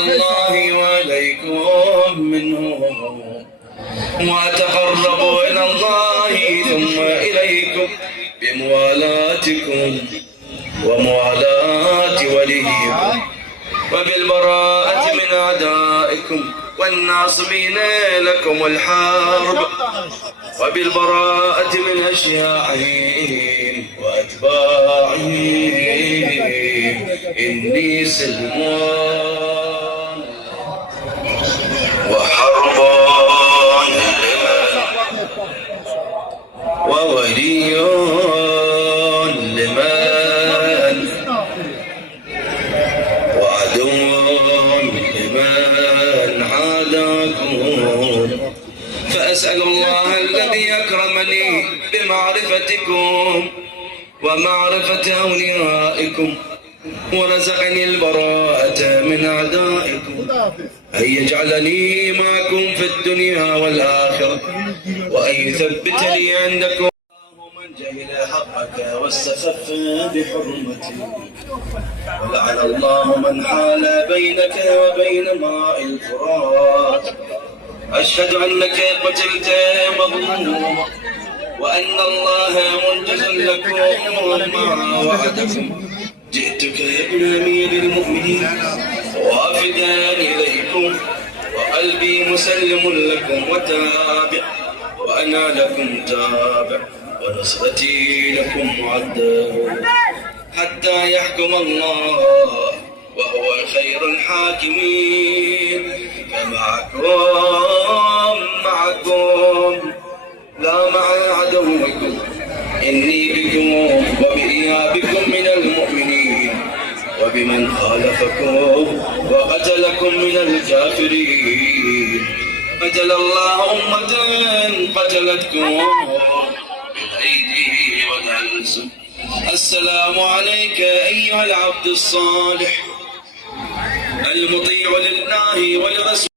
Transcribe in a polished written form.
الله وإليكم منه، وأتقرب إلى الله ثم إليكم بموالاتكم وموالاة وليكم، وبالبراءة من أعدائكم والناصبين لكم الحرب، وبالبراءة من أشياعهم وأتباعهم. إني سلمان وحرب وولي لمن وعدو لمن عاداكم. فأسأل الله الذي أكرمني بمعرفتكم ومعرفة أوليائكم ورزقني البراءة من أعدائكم أن يجعلني معكم في الدنيا والآخرة، وأن يثبتني عندكم. من جهل حقك واستخف بحرمتي، ولعن الله من حال بينك وبين ماء الفرات. أشهد أنك قتلت مظلوما، وأن الله منجز لكم ما وعدكم. جئتك يا ابن أمير المؤمنين وافدا إليكم، وقلبي مسلم لكم وتابع، وأنا لكم تابع، ونصرتي لكم معدة حتى يحكم الله وهو خير الحاكمين. فمعكم لا مع عدوكم. إني بكم وبإيابكم من المؤمنين، وبمن خالفكم وقتلكم من الكافرين. قتل الله أمة قتلتكم بالأيدي والألسن. السلام عليك أيها العبد الصالح المطيع لله ولرسوله.